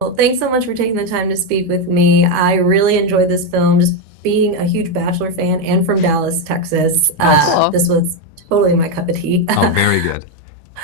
Well, thanks so much for taking the time to speak with me. I really enjoyed this film, just being a huge Bachelor fan and from Dallas, Texas. Oh, cool. This was totally my cup of tea. Oh, very good.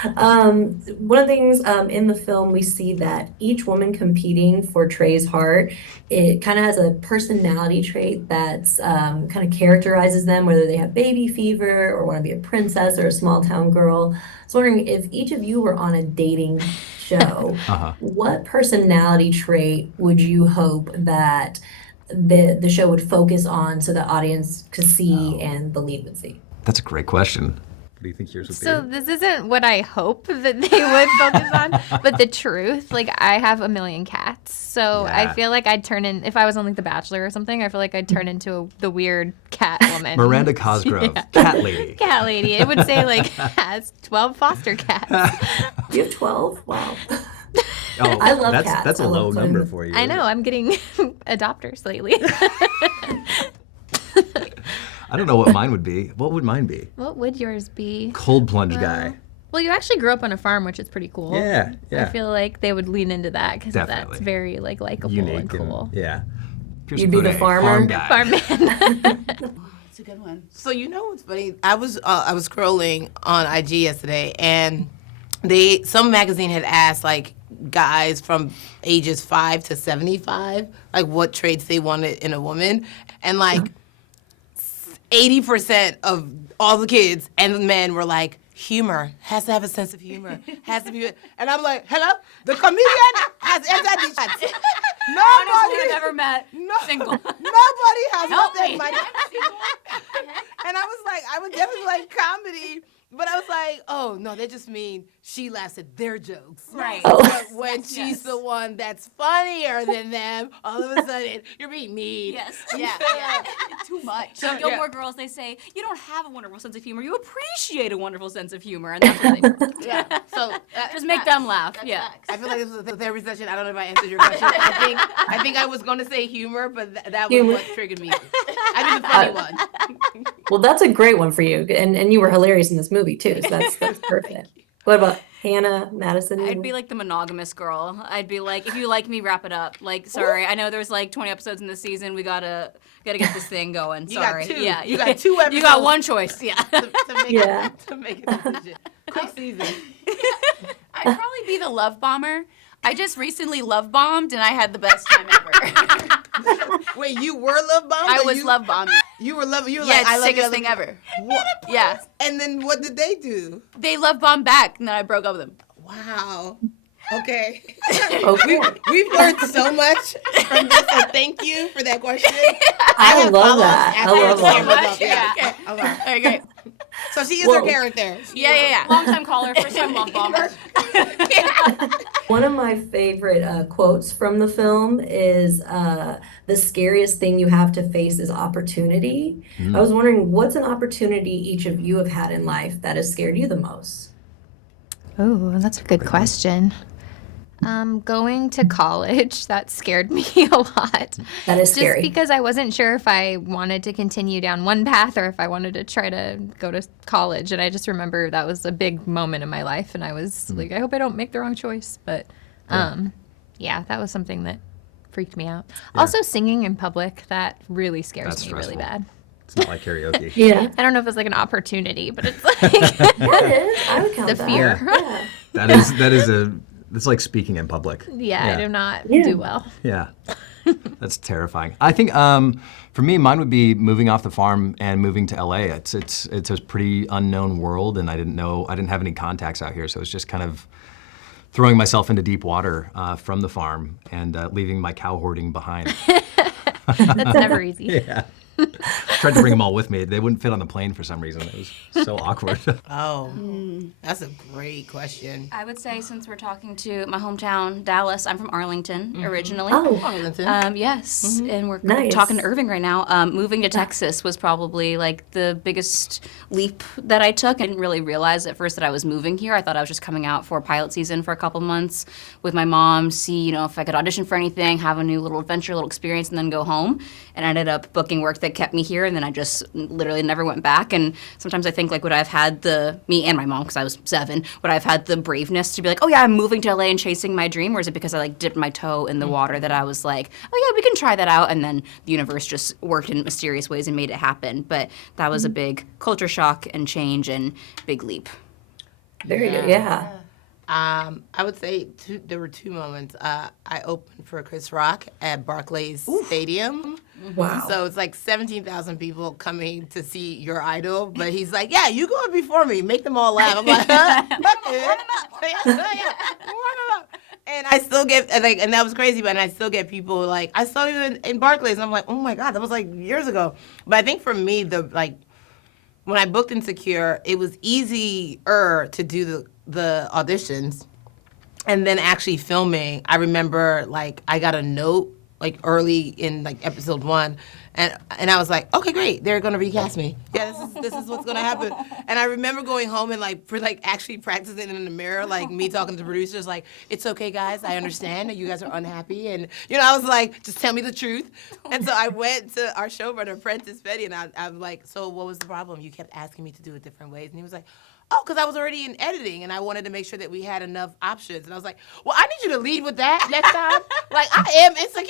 One of the things in the film, we see that each woman competing for Trey's heart, it kind of has a personality trait that's kind of characterizes them, whether they have baby fever or want to be a princess or a small town girl. I was wondering if each of you were on a dating show, Uh-huh. what personality trait would you hope that the show would focus on so the audience could see Oh, and the lead would see? that's a great question. What do you think yours would So be? this isn't what I hope that they would focus on, but the truth, like I have a million cats. So I Yeah. feel like I'd turn in, if I was on like The Bachelor or something, I feel like I'd turn into the weird cat woman. Miranda Cosgrove, Yeah. cat lady. Cat lady. It would say like has 12 foster cats. You have 12? Wow. Oh, I love that's cats. that's a I love low playing number with- for you. I know, I'm getting adopters lately. I don't know what mine would be. What would mine be? What would yours be? Cold plunge guy. Well, you actually grew up on a farm, which is pretty cool. Yeah, yeah. I feel like they would lean into that because that's Definitely. very like likable and Unique cool. yeah. Pierson You'd be the Fodé, farmer? farm guy. Farm man. It's a good one. So you know what's funny? I was scrolling on IG yesterday, and some magazine had asked like guys from ages 5 to 75 like what traits they wanted in a woman, and like 80% of all the kids and the men were like, humor, has to have a sense of humor, has to be, and I'm like, hello, the comedian has entered the chat. Honestly, Nobody, I've never met no, single. nobody has Help looked at me. my. And I was like, I would definitely like comedy, but I was like, oh no, they just mean she laughs at their jokes. Right. Oh. But when she's Yes. the one that's funnier than them, all of a sudden you're being mean. Yes. Yeah. Too much. So, In Gilmore yeah. Girls, they say, you don't have a wonderful sense of humor. You appreciate a wonderful sense of humor. And that's what they do. Yeah. So Just make them laugh. Yeah. I feel like this was a therapy session. I don't know if I answered your question. I think I was going to say humor, but that was Humor. what triggered me. I think the funny one. Well, that's a great one for you. And you were hilarious in this movie too. So that's perfect. What about Hannah, Madison? I'd be like the monogamous girl. I'd be like, if you like me, wrap it up. Like, sorry, I know there's like 20 episodes in this season. We gotta get this thing going. You got Sorry. two. Yeah. You got 2 episodes. You got one choice. Yeah. to make, Yeah. to make a decision. Quick season. I'd probably be the love bomber. I just recently love bombed and I had the best time ever. Wait, you were love bombed? I or was you, love bombed. You were love. You were Yeah, like, I it's love you, sickest I love thing you. ever. What? Yeah. And then what did they do? They love bombed back and then I broke up with them. Wow. Okay. Okay. We've learned so much from this, so thank you for that question. I have love follow-ups that. after I love the that. camera's up. Yeah. Okay. Okay. Okay, great. So she is Whoa. her character. Yeah. Long time caller, first time love bomber. One of my favorite quotes from the film is the scariest thing you have to face is opportunity. I was wondering, what's an opportunity each of you have had in life that has scared you the most? Oh, that's a good question. Going to college, that scared me a lot. That is Just scary. because I wasn't sure if I wanted to continue down one path or if I wanted to try to go to college. And I just remember that was a big moment in my life. And I was like, I hope I don't make the wrong choice. But yeah, that was something that freaked me out. Also, singing in public, that really scares That's me really stressful. bad. It's not like karaoke. Yeah. I don't know if it's like an opportunity, but it's like That is. I would count the that. fear. Yeah. It's like speaking in public. Yeah, I do not Yeah. do well. Yeah. That's terrifying. I think for me, mine would be moving off the farm and moving to LA. It's a pretty unknown world, and I didn't have any contacts out here, so it's just kind of throwing myself into deep water from the farm and leaving my cow hoarding behind. That's never easy. Yeah. Tried to bring them all with me. They wouldn't fit on the plane for some reason. It was so awkward. Oh, that's a great question. I would say, since we're talking to my hometown, Dallas, I'm from Arlington originally. Oh, Arlington. Yes, and we're Nice. talking to Irving right now. Moving to Texas was probably like the biggest leap that I took. I didn't really realize at first that I was moving here. I thought I was just coming out for pilot season for a couple months with my mom, see if I could audition for anything, have a new little adventure, little experience, and then go home. And I ended up booking work that kept kept me here, and then I just literally never went back. And sometimes I think, like, would I have had me and my mom, because I was 7, would I have had the braveness to be like, oh yeah, I'm moving to LA and chasing my dream, or is it because I like dipped my toe in the water that I was like, oh yeah, we can try that out, and then the universe just worked in mysterious ways and made it happen. But that was a big culture shock and change and big leap. Very good. Yeah. I would say there were 2 moments. I opened for Chris Rock at Barclays Stadium. Wow. So it's like 17,000 people coming to see your idol, but he's like, yeah, you go before me, make them all laugh. I'm like, warm them up. And I still get, like, and that was crazy, but I still get people like, I saw you in Barclays, and I'm like, oh my God, that was like years ago. But I think for me, when I booked Insecure, it was easier to do the auditions, and then actually filming. I remember, like, I got a note like early in like episode 1, and I was like, okay, great, they're gonna recast me. Yeah, this is what's gonna happen. And I remember going home and actually practicing in the mirror, like me talking to producers, like, it's okay, guys, I understand that you guys are unhappy, and I was like, just tell me the truth. And so I went to our showrunner, Pierson Fodé, and I was like, so what was the problem? You kept asking me to do it different ways, and he was like, oh, because I was already in editing, and I wanted to make sure that we had enough options. And I was like, well, I need you to lead with that next time. Like, I am insecure.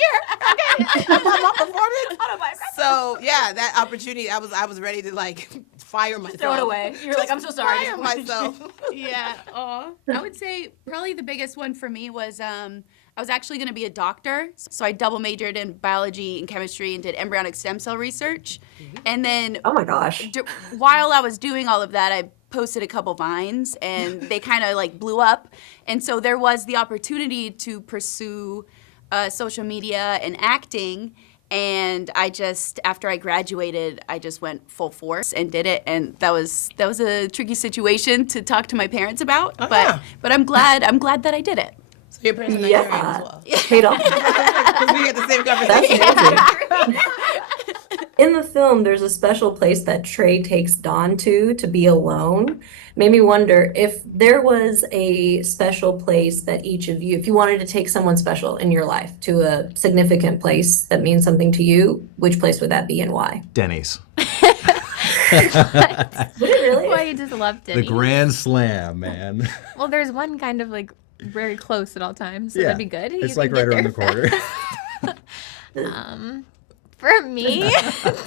Okay, I'm my performance. So yeah, that opportunity, I was ready to like fire myself. Throw it away. You're like, I'm so sorry. Fire myself. Yeah. I would say probably the biggest one for me was I was actually going to be a doctor. So I double majored in biology and chemistry and did embryonic stem cell research. And then Oh my gosh. while I was doing all of that, I posted a couple Vines, and they kind of like blew up. And so there was the opportunity to pursue social media and acting. And after I graduated, I just went full force and did it. And that was a tricky situation to talk to my parents about. But I'm glad that I did it. So your parents are Nigerian as Yeah. well. Paid off. Because we had the same That's conversation. amazing. In the film, there's a special place that Trey takes Dawn to be alone. Made me wonder if there was a special place that each of you, if you wanted to take someone special in your life to a significant place that means something to you, which place would that be and why? Denny's. Would it really? Why you just loved it. The Grand Slam, man. Well, there's one kind of like very close at all times, so Yeah. that'd be good. You It's can like get right around there the corner. For me,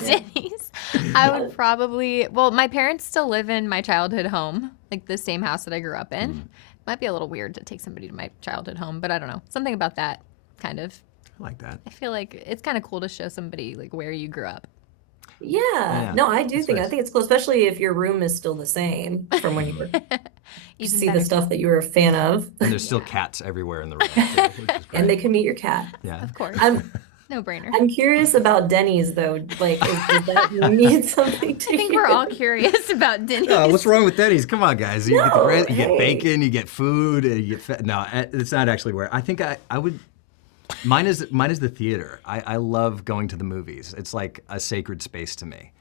Denny's, I would probably, well, my parents still live in my childhood home, like the same house that I grew up in. Might be a little weird to take somebody to my childhood home, but I don't know. Something about that kind of, I like that. I feel like it's kind of cool to show somebody like where you grew up. Yeah. No, I do That's think, I nice. think it's cool, especially if your room is still the same from when you were, you Even see the better. stuff that you were a fan of, And there's still cats everywhere in the room, too, which is great. and they can meet your cat. Yeah. Of course. No brainer. I'm curious about Denny's though. Like, does that mean something to I think you? we're all curious about Denny's. Oh, what's wrong with Denny's? Come on, guys. You get the No, bread, you get hey. bacon, you get food, you get no, it's not actually where. I think I would. Mine is the theater. I love going to the movies. It's like a sacred space to me.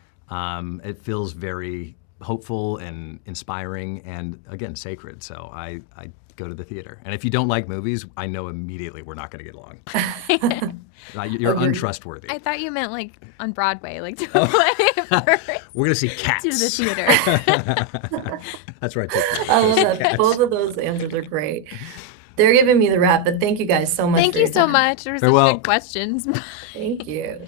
It feels very hopeful and inspiring, and again sacred. So I go to the theater. And if you don't like movies, I know immediately we're not going to get along. You're Agreed. untrustworthy. I thought you meant like on Broadway, like to play first We're going to see cats. to the theater. That's right. Tiffany. I love that. Both of those answers are great. They're giving me the wrap, but thank you guys so much. Thank for you your so time. much. There were Very such well. good questions. Thank you.